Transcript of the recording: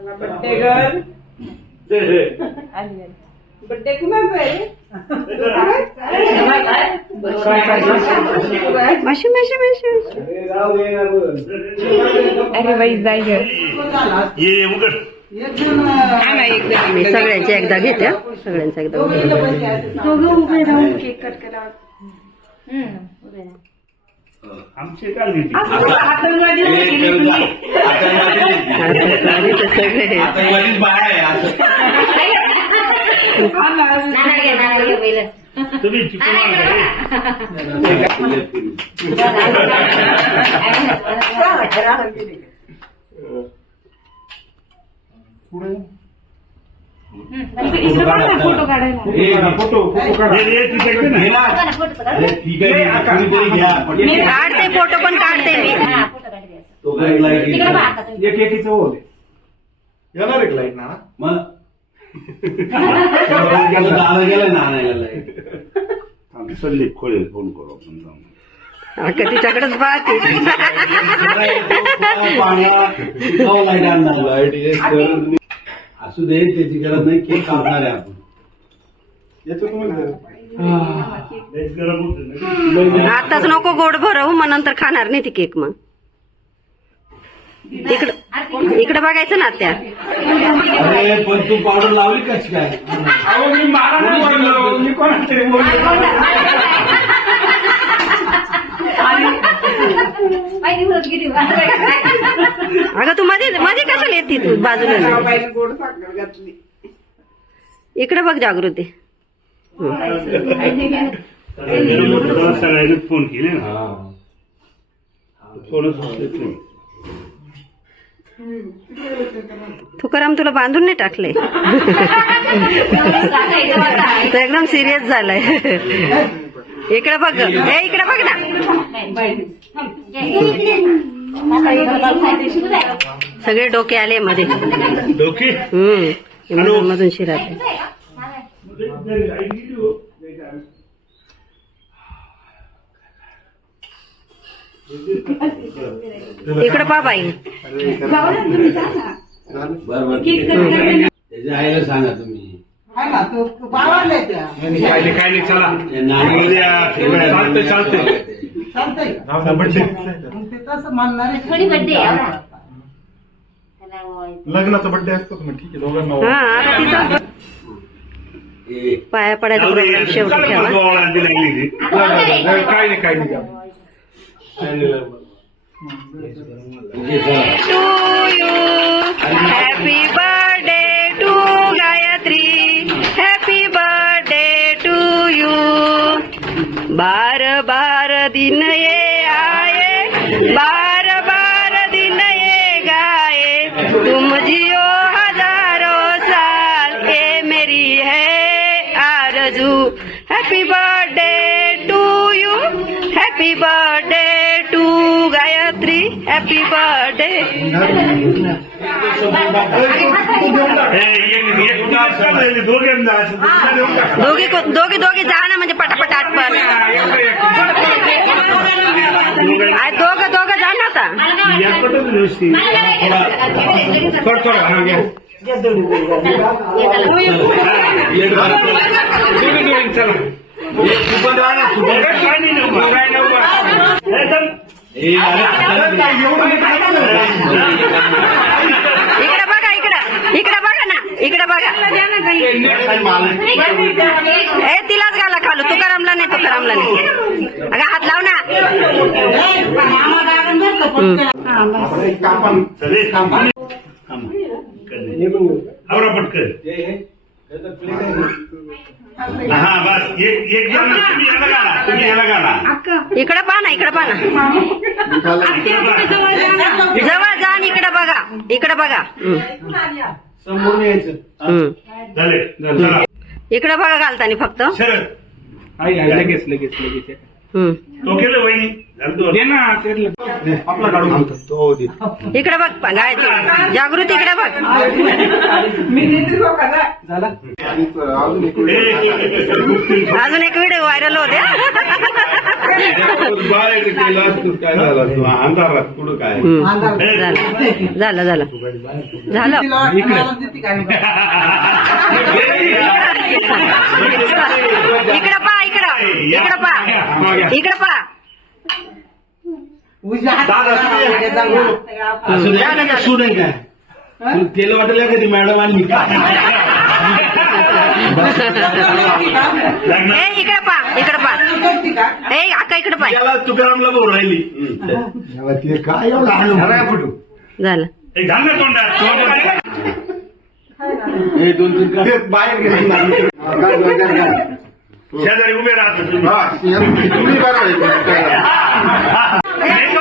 Birthday birthday कुणाचा आहे? माशी माशी माशी अरे बाई जाय ये उघड. मी सगळ्यांची एकदा घेते. सगळ्यांचा एकदा घेते. दोघं उभे राहून केक कट केला. आमचे तर सगळे आतंकवादीच बाळ आहे असं. तुम्ही चुकून फोटो काढायला फोटो काढते फोटो पण काढते मी तो लाइट एक एकीच होते येणार एक लाइट ना मग गेलं ना आणायला लाइट फोन करू आपण जाऊन. तिच्याकडेच पाहते लाइट आणणार लाइट असू दे त्याची गरज नाही केक कापणार आहे आपण. येतो तुम्हाला लयच गरम होतं ना. आताच नको गोड भरवू मग नंतर खाणार नाही ती केक मग. इकडं इकडं बघायचं ना त्या अरे पण तू पावडर लावली कशी काय? अहो मी मारा नाही बोललो मी कोणातरी बोललो. अगं तू मध्ये मध्ये कशाला येते तू बाजूला? गोड साखर घातली. इकडे बघ जागृती. सगळ्यांनी फोन केले ना नाही तुकाराम तुला बांधून नाही टाकले? तो एकदम सिरियस झालाय. इकडे बघ. ए इकडे बघ ना. सगळे डोके आले मध्ये डोके? हम्म. मधून शिरात इकडे पा बाई. आईला सांगा तुम्ही. हा ना तो बावरले त्या. काय नाही चला. त्या नाणी- का? हा, बड्डे. मग ते तसं म्हणणार आहे. थोडी birthday आहे. लग्नाचा बड्डे असतो तर मग ठीक आहे दोघांना हा आता तिचा ए, पाया पडायचा प्रोग्राम शेवटी ठेवा. काय नाही काय नाही. To you happy birthday to Gayatri happy birthday to you बार दिन ये आए बार बार दिन ये गाए तुम जियो हज़ारों साल ये मेरी है आरज़ू। Happy birthday to you happy birthday to Gayatri happy birthday. दोघी को- दोघी दोघी जा ना म्हणजे पटापट आटपर आ, दोघं दोघं जा ना आता. थोडं थोडं हा, घ्या. चला एक. काय नाही. इकडे बघा इकडं इकडे बघा ना इकडे बघा ए तिलाच घाला खालू तुकारामला नाही तुकारामला नाही अगं हात लाव ना थांबा. इकडे. आवरा पटकन हे, हे. त्याचं plate आहे ना. हा बस एक एक जण तुम्ही याला गाणा तुम्ही याला गाणा इकडे पहा ना इकडे पहा ना जवळ जा आणि इकडे बघा इकडे बघा यायचं. झाले चला इकडे बघा घालतानी फक्त शरद आई आई लगेच लगेच लगेच हम्म. तो केलं वहिनी. दे ना. आपला काढून तो दे. इकडे बघ प- गायत्री जागृती इकडे बघ. मी झाला? अजून एक व्हिडिओ व्हायरल होते बाळ इकडे केलं असतं काय झालं? तू अंधारात काय. झालं झालं. झालं? इकडं. पा इकडं. इकडं पा. इकडं पा. असं झालं, नाही. असू नाही काय? तुला तेल वाटलं का ती मॅडम आणि मी काय इकडं पा इकडं पा. का? ए अक्का इकडं पाय. त्याला तुकारामला बोल राहिली. काय एवढं आणू झालं. ए, घाल ना तोंडात. तोंडात. हे दोन तीन का- बाहेर गेले. शेजारी उभे राहतो तुम्ही. तुम्ही 何?